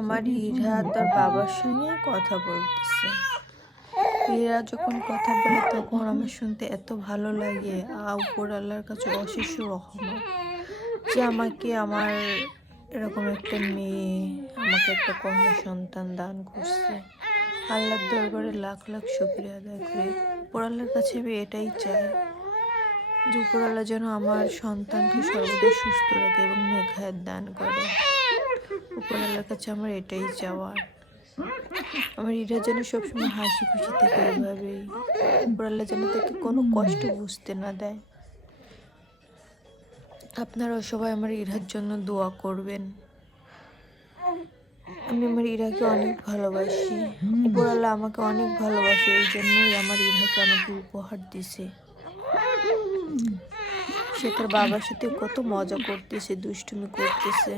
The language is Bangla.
আমার ইরা তার বাবার সঙ্গে কথা বলতেছে। ইরা যখন কথা বলে তখন আমার শুনতে এত ভালো লাগে। উপর আল্লাহর কাছে অশেষ রহমত যে আমাকে আমার এরকম একটা মেয়ে, আমাকে একটা কন্যা সন্তান দান করছে। আল্লাহর দরবারে লাখ লাখ শুকরিয়া আদায় করি। উপর আল্লাহর কাছে আমি এটাই চাই যে উপর আল্লাহ যেন আমার সন্তানকে সর্বদা সুস্থ রাখে এবং নেখায়াত দান করে। উপর আল্লাহর কাছে আমার এটাই চাওয়ার। আমার ইরা যেন সবসময় হাসি খুশি থাকে এভাবেই। উপর আল্লাহ যেন তাকে কোনো কষ্ট বুঝতে না দেয়। আপনারাও সবাই আমার ইরার জন্য দোয়া করবেন। আমি আমার ইরাকে অনেক ভালোবাসি। উপর আল্লাহ আমাকে অনেক ভালোবাসে, এই জন্যই আমার ইরাকে আমাকে উপহার দিছে। সে তার বাবার সাথে কত মজা করতেছে, দুষ্টুমি করতেছে।